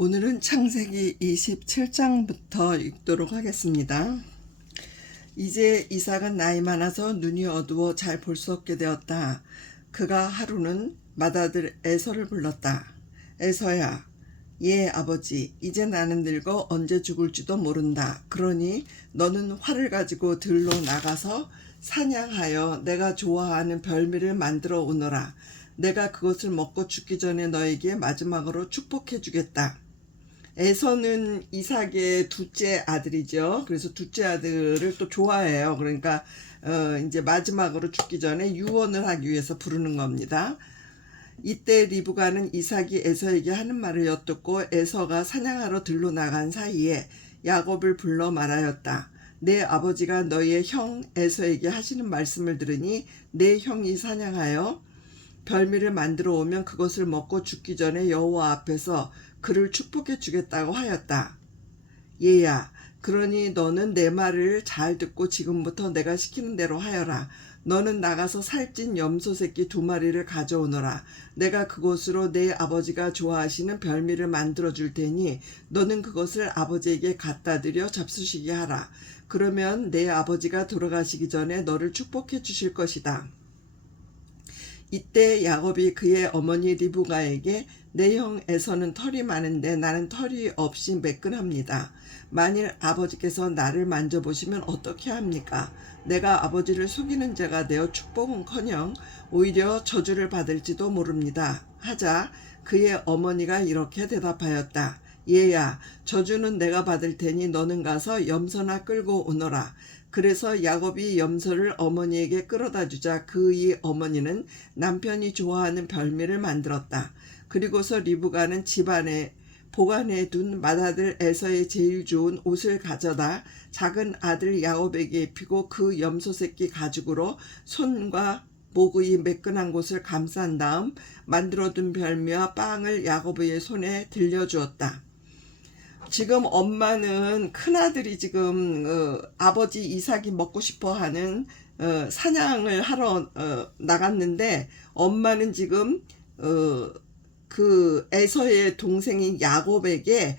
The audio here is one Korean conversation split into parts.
오늘은 창세기 27장부터 읽도록 하겠습니다. 이제 이삭은 나이 많아서 눈이 어두워 잘 볼 수 없게 되었다. 그가 하루는 맏아들 에서를 불렀다. 에서야, 예 아버지, 이제 나는 늙어 언제 죽을지도 모른다. 그러니 너는 활을 가지고 들로 나가서 사냥하여 내가 좋아하는 별미를 만들어 오너라. 내가 그것을 먹고 죽기 전에 너에게 마지막으로 축복해 주겠다. 에서는 이삭의 둘째 아들이죠. 그래서 둘째 아들을 또 좋아해요. 그러니까 이제 마지막으로 죽기 전에 유언을 하기 위해서 부르는 겁니다. 이때 리브가는 이삭이 에서에게 하는 말을 엿듣고 에서가 사냥하러 들로 나간 사이에 야곱을 불러 말하였다. 내 아버지가 너희의 형 에서에게 하시는 말씀을 들으니 내 형이 사냥하여 별미를 만들어 오면 그것을 먹고 죽기 전에 여호와 앞에서 그를 축복해 주겠다고 하였다. 얘야, 그러니 너는 내 말을 잘 듣고 지금부터 내가 시키는 대로 하여라. 너는 나가서 살찐 염소 새끼 2마리를 가져오너라. 내가 그것으로 내 아버지가 좋아하시는 별미를 만들어 줄 테니 너는 그것을 아버지에게 갖다 드려 잡수시게 하라. 그러면 내 아버지가 돌아가시기 전에 너를 축복해 주실 것이다. 이때 야곱이 그의 어머니 리브가에게 내 형 에서는 털이 많은데 나는 털이 없이 매끈합니다. 만일 아버지께서 나를 만져보시면 어떻게 합니까? 내가 아버지를 속이는 자가 되어 축복은커녕 오히려 저주를 받을지도 모릅니다. 하자 그의 어머니가 이렇게 대답하였다. 얘야, 저주는 내가 받을 테니 너는 가서 염소나 끌고 오너라. 그래서 야곱이 염소를 어머니에게 끌어다 주자 그의 어머니는 남편이 좋아하는 별미를 만들었다. 그리고서 리브가는 집안에 보관해 둔 맏아들 에서의 제일 좋은 옷을 가져다 작은 아들 야곱에게 입히고 그 염소 새끼 가죽으로 손과 목의 매끈한 곳을 감싼 다음 만들어둔 별미와 빵을 야곱의 손에 들려주었다. 지금 엄마는 큰아들이 지금 아버지 이삭이 먹고 싶어하는 사냥을 하러 나갔는데 엄마는 지금 그 에서의 동생인 야곱에게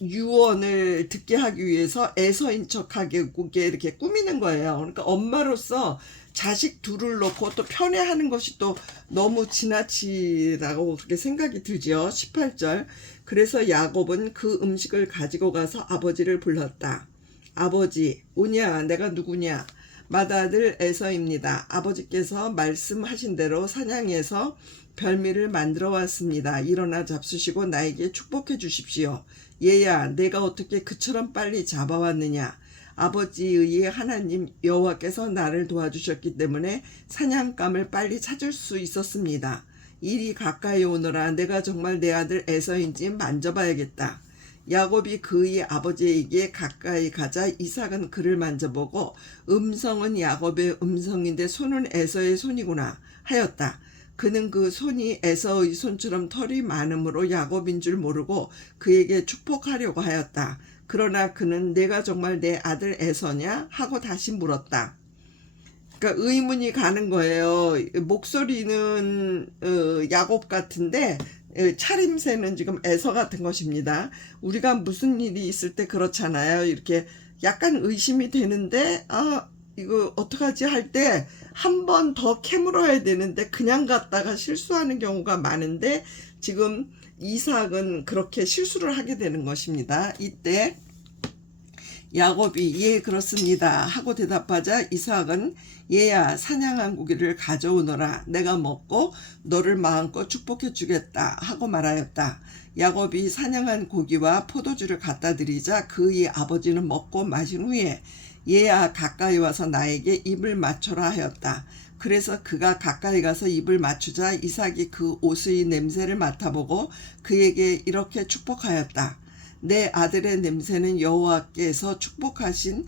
유언을 듣게 하기 위해서 에서인 척하게 이렇게 꾸미는 거예요. 그러니까 엄마로서 자식 둘을 놓고 또 편애하는 것이 또 너무 지나치다고 그렇게 생각이 들죠. 18절. 그래서 야곱은 그 음식을 가지고 가서 아버지를 불렀다. 아버지, 오냐? 내가 누구냐? 맏아들 에서입니다. 아버지께서 말씀하신 대로 사냥해서 별미를 만들어 왔습니다. 일어나 잡수시고 나에게 축복해 주십시오. 얘야, 내가 어떻게 그처럼 빨리 잡아왔느냐? 아버지의 하나님 여호와께서 나를 도와주셨기 때문에 사냥감을 빨리 찾을 수 있었습니다. 이리 가까이 오너라. 내가 정말 내 아들 에서인지 만져봐야겠다. 야곱이 그의 아버지에게 가까이 가자 이삭은 그를 만져보고 음성은 야곱의 음성인데 손은 에서의 손이구나 하였다. 그는 그 손이 에서의 손처럼 털이 많으므로 야곱인 줄 모르고 그에게 축복하려고 하였다. 그러나 그는 내가 정말 내 아들 에서냐? 하고 다시 물었다. 그러니까 의문이 가는 거예요. 목소리는 야곱 같은데 차림새는 지금 에서 같은 것입니다. 우리가 무슨 일이 있을 때 그렇잖아요. 이렇게 약간 의심이 되는데 이거 어떡하지 할 때 한 번 더 캐물어야 되는데 그냥 갔다가 실수하는 경우가 많은데 지금 이삭은 그렇게 실수를 하게 되는 것입니다. 이때 야곱이 예 그렇습니다 하고 대답하자 이삭은 얘야 사냥한 고기를 가져오너라. 내가 먹고 너를 마음껏 축복해 주겠다 하고 말하였다. 야곱이 사냥한 고기와 포도주를 갖다 드리자 그의 아버지는 먹고 마신 후에 얘야 가까이 와서 나에게 입을 맞춰라 하였다. 그래서 그가 가까이 가서 입을 맞추자 이삭이 그 옷의 냄새를 맡아보고 그에게 이렇게 축복하였다. 내 아들의 냄새는 여호와께서 축복하신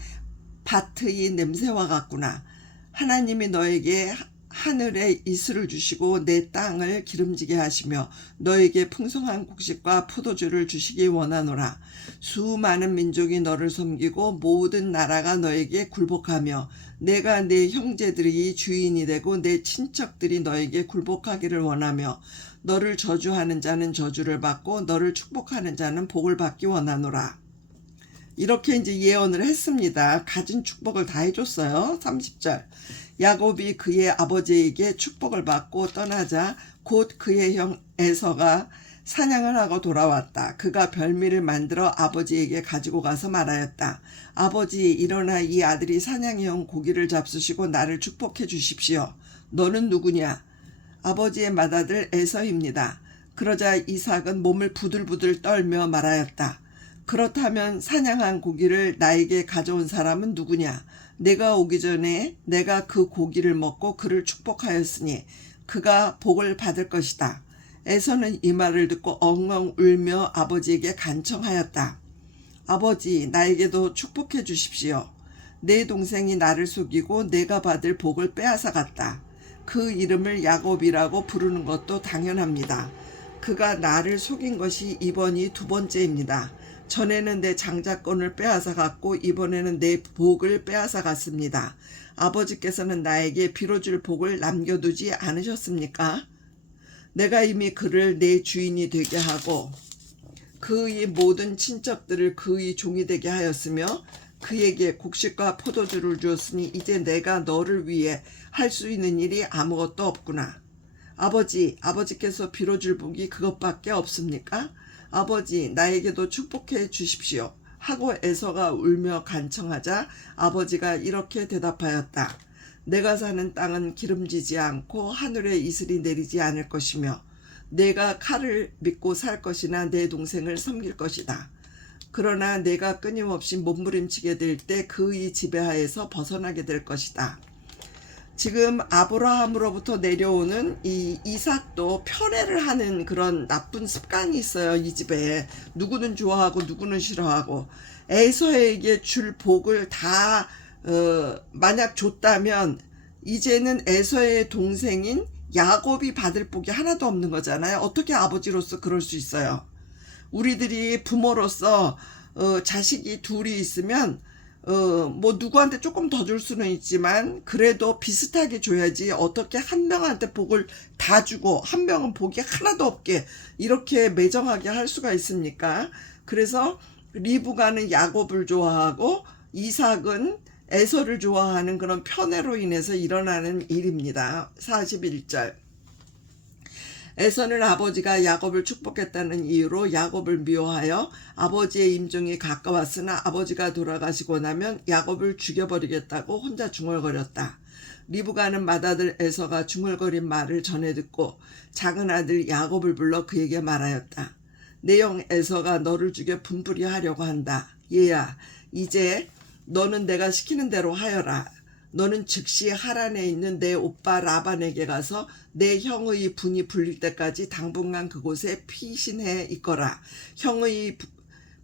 밭의 냄새와 같구나. 하나님이 너에게 하늘에 이슬을 주시고 내 땅을 기름지게 하시며 너에게 풍성한 곡식과 포도주를 주시기 원하노라. 수많은 민족이 너를 섬기고 모든 나라가 너에게 굴복하며 내가 내 형제들이 주인이 되고 내 친척들이 너에게 굴복하기를 원하며 너를 저주하는 자는 저주를 받고 너를 축복하는 자는 복을 받기 원하노라. 이렇게 이제 예언을 했습니다. 가진 축복을 다 해줬어요. 30절. 야곱이 그의 아버지에게 축복을 받고 떠나자 곧 그의 형 에서가 사냥을 하고 돌아왔다. 그가 별미를 만들어 아버지에게 가지고 가서 말하였다. 아버지, 일어나 이 아들이 사냥해온 고기를 잡수시고 나를 축복해 주십시오. 너는 누구냐? 아버지의 맏아들 에서입니다. 그러자 이삭은 몸을 부들부들 떨며 말하였다. 그렇다면 사냥한 고기를 나에게 가져온 사람은 누구냐? 내가 오기 전에 내가 그 고기를 먹고 그를 축복하였으니 그가 복을 받을 것이다. 에서는 이 말을 듣고 엉엉 울며 아버지에게 간청하였다. 아버지, 나에게도 축복해 주십시오. 내 동생이 나를 속이고 내가 받을 복을 빼앗아 갔다. 그 이름을 야곱이라고 부르는 것도 당연합니다. 그가 나를 속인 것이 이번이 두 번째입니다. 전에는 내 장자권을 빼앗아 갔고 이번에는 내 복을 빼앗아 갔습니다. 아버지께서는 나에게 빌어줄 복을 남겨두지 않으셨습니까? 내가 이미 그를 내 주인이 되게 하고 그의 모든 친척들을 그의 종이 되게 하였으며 그에게 곡식과 포도주를 주었으니 이제 내가 너를 위해 할 수 있는 일이 아무것도 없구나. 아버지께서 빌어줄 복이 그것밖에 없습니까? 아버지, 나에게도 축복해 주십시오. 하고 에서가 울며 간청하자 아버지가 이렇게 대답하였다. 내가 사는 땅은 기름지지 않고 하늘에 이슬이 내리지 않을 것이며 내가 칼을 믿고 살 것이나 내 동생을 섬길 것이다. 그러나 내가 끊임없이 몸부림치게 될 때 그의 지배하에서 벗어나게 될 것이다. 지금 아브라함으로부터 내려오는 이 이삭도 편애를 하는 그런 나쁜 습관이 있어요. 이 집에 누구는 좋아하고 누구는 싫어하고 에서에게 줄 복을 다 만약 줬다면 이제는 에서의 동생인 야곱이 받을 복이 하나도 없는 거잖아요. 어떻게 아버지로서 그럴 수 있어요? 우리들이 부모로서 자식이 둘이 있으면 뭐 누구한테 조금 더 줄 수는 있지만 그래도 비슷하게 줘야지 어떻게 한 명한테 복을 다 주고 한 명은 복이 하나도 없게 이렇게 매정하게 할 수가 있습니까? 그래서 리브가는 야곱을 좋아하고 이삭은 에서를 좋아하는 그런 편애로 인해서 일어나는 일입니다. 41절. 에서는 아버지가 야곱을 축복했다는 이유로 야곱을 미워하여 아버지의 임종이 가까웠으나 아버지가 돌아가시고 나면 야곱을 죽여버리겠다고 혼자 중얼거렸다. 리브가는 맏아들 에서가 중얼거린 말을 전해 듣고 작은 아들 야곱을 불러 그에게 말하였다. 내 형 에서가 너를 죽여 분풀이 하려고 한다. 얘야, 이제 너는 내가 시키는 대로 하여라. 너는 즉시 하란에 있는 내 오빠 라반에게 가서 내 형의 분이 불릴 때까지 당분간 그곳에 피신해 있거라. 형의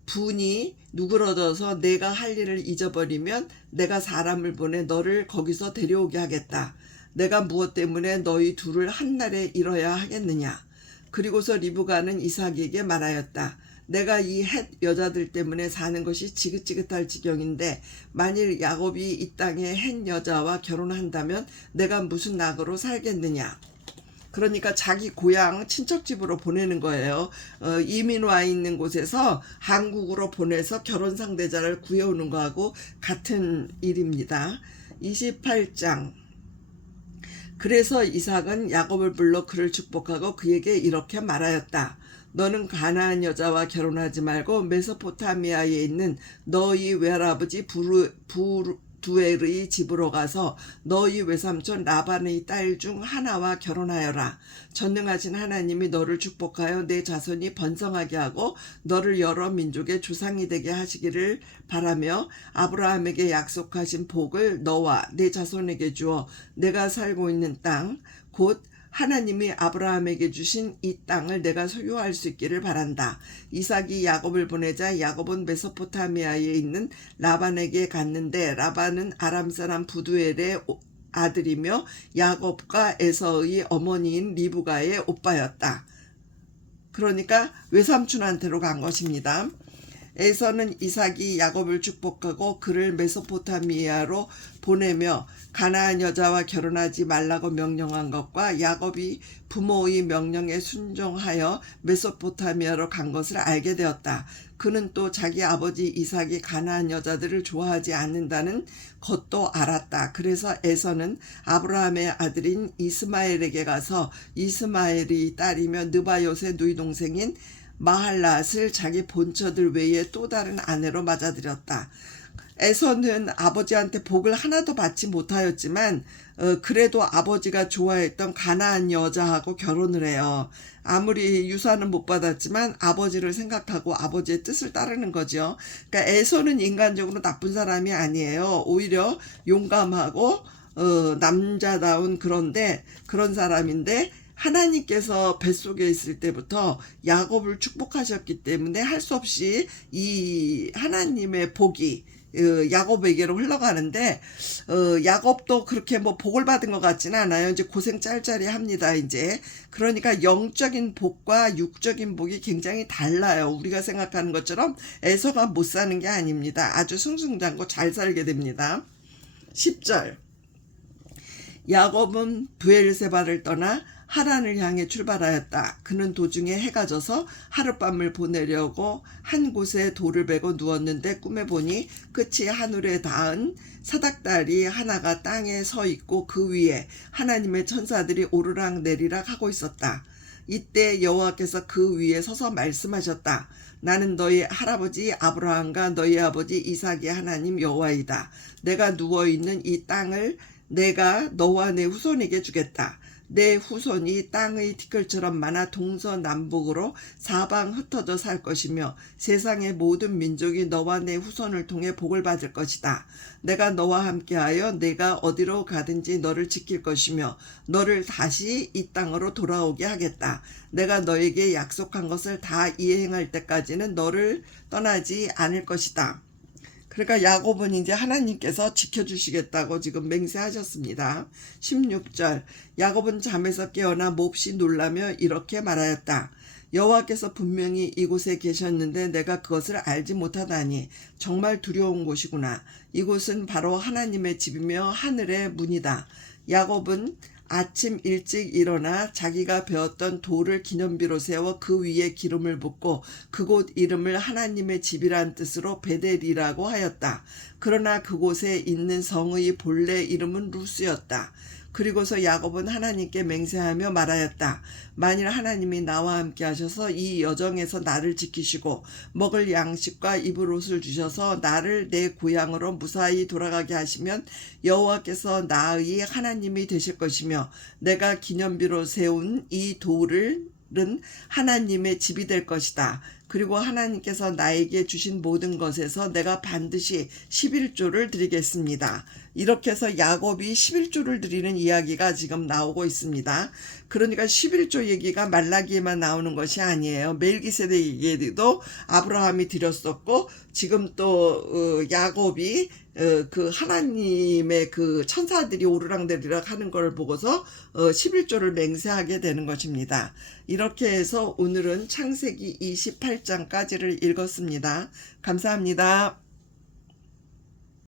분이 누그러져서 내가 할 일을 잊어버리면 내가 사람을 보내 너를 거기서 데려오게 하겠다. 내가 무엇 때문에 너희 둘을 한날에 잃어야 하겠느냐. 그리고서 리브가는 이삭에게 말하였다. 내가 이 헷 여자들 때문에 사는 것이 지긋지긋할 지경인데 만일 야곱이 이 땅에 헷 여자와 결혼한다면 내가 무슨 낙으로 살겠느냐. 그러니까 자기 고향 친척집으로 보내는 거예요. 이민 와 있는 곳에서 한국으로 보내서 결혼 상대자를 구해오는 거하고 같은 일입니다. 28장. 그래서 이삭은 야곱을 불러 그를 축복하고 그에게 이렇게 말하였다. 너는 가나안 여자와 결혼하지 말고 메소포타미아에 있는 너희 외할아버지 두엘의 집으로 가서 너희 외삼촌 라반의 딸 중 하나와 결혼하여라. 전능하신 하나님이 너를 축복하여 내 자손이 번성하게 하고 너를 여러 민족의 조상이 되게 하시기를 바라며 아브라함에게 약속하신 복을 너와 내 자손에게 주어 내가 살고 있는 땅 곧 하나님이 아브라함에게 주신 이 땅을 내가 소유할 수 있기를 바란다. 이삭이 야곱을 보내자 야곱은 메소포타미아에 있는 라반에게 갔는데 라반은 아람 사람 부두엘의 아들이며 야곱과 에서의 어머니인 리브가의 오빠였다. 그러니까 외삼촌한테로 간 것입니다. 에서는 이삭이 야곱을 축복하고 그를 메소포타미아로 보내며 가나안 여자와 결혼하지 말라고 명령한 것과 야곱이 부모의 명령에 순종하여 메소포타미아로 간 것을 알게 되었다. 그는 또 자기 아버지 이삭이 가나안 여자들을 좋아하지 않는다는 것도 알았다. 그래서 에서는 아브라함의 아들인 이스마엘에게 가서 이스마엘의 딸이며 느바요의 누이 동생인 마할랏을 자기 본처들 외에 또 다른 아내로 맞아들였다. 에서는 아버지한테 복을 하나도 받지 못하였지만 그래도 아버지가 좋아했던 가나안 여자하고 결혼을 해요. 아무리 유산은 못 받았지만 아버지를 생각하고 아버지의 뜻을 따르는 거죠. 그러니까 에서는 인간적으로 나쁜 사람이 아니에요. 오히려 용감하고 남자다운 그런 사람인데 하나님께서 뱃속에 있을 때부터 야곱을 축복하셨기 때문에 할 수 없이 이 하나님의 복이 야곱에게로 흘러가는데 야곱도 그렇게 뭐 복을 받은 것 같지는 않아요. 이제 고생 짤짤이 합니다. 이제 그러니까 영적인 복과 육적인 복이 굉장히 달라요. 우리가 생각하는 것처럼 에서가 못 사는 게 아닙니다. 아주 승승장구 잘 살게 됩니다. 10절 야곱은 브엘세바를 떠나 하란을 향해 출발하였다. 그는 도중에 해가 져서 하룻밤을 보내려고 한 곳에 돌을 베고 누웠는데 꿈에 보니 끝이 하늘에 닿은 사닥다리 하나가 땅에 서 있고 그 위에 하나님의 천사들이 오르락 내리락 하고 있었다. 이때 여호와께서 그 위에 서서 말씀하셨다. 나는 너희 할아버지 아브라함과 너희 아버지 이삭의 하나님 여호와이다. 내가 누워있는 이 땅을 내가 너와 내 후손에게 주겠다. 내 후손이 땅의 티끌처럼 많아 동서남북으로 사방 흩어져 살 것이며 세상의 모든 민족이 너와 내 후손을 통해 복을 받을 것이다. 내가 너와 함께하여 내가 어디로 가든지 너를 지킬 것이며 너를 다시 이 땅으로 돌아오게 하겠다. 내가 너에게 약속한 것을 다 이행할 때까지는 너를 떠나지 않을 것이다. 그러니까 야곱은 이제 하나님께서 지켜주시겠다고 지금 맹세하셨습니다. 16절 야곱은 잠에서 깨어나 몹시 놀라며 이렇게 말하였다. 여호와께서 분명히 이곳에 계셨는데 내가 그것을 알지 못하다니 정말 두려운 곳이구나. 이곳은 바로 하나님의 집이며 하늘의 문이다. 야곱은 아침 일찍 일어나 자기가 베었던 돌을 기념비로 세워 그 위에 기름을 붓고 그곳 이름을 하나님의 집이란 뜻으로 베델이라고 하였다. 그러나 그곳에 있는 성의 본래 이름은 루스였다. 그리고서 야곱은 하나님께 맹세하며 말하였다. 만일 하나님이 나와 함께 하셔서 이 여정에서 나를 지키시고 먹을 양식과 입을 옷을 주셔서 나를 내 고향으로 무사히 돌아가게 하시면 여호와께서 나의 하나님이 되실 것이며 내가 기념비로 세운 이 돌은 하나님의 집이 될 것이다. 그리고 하나님께서 나에게 주신 모든 것에서 내가 반드시 11조를 드리겠습니다. 이렇게 해서 야곱이 11조를 드리는 이야기가 지금 나오고 있습니다. 그러니까 11조 얘기가 말라기에만 나오는 것이 아니에요. 멜기세덱에게도 아브라함이 드렸었고 지금 또 야곱이 그 하나님의 그 천사들이 오르락내리락 하는 걸 보고서 11조를 맹세하게 되는 것입니다. 이렇게 해서 오늘은 창세기 28장까지를 읽었습니다. 감사합니다.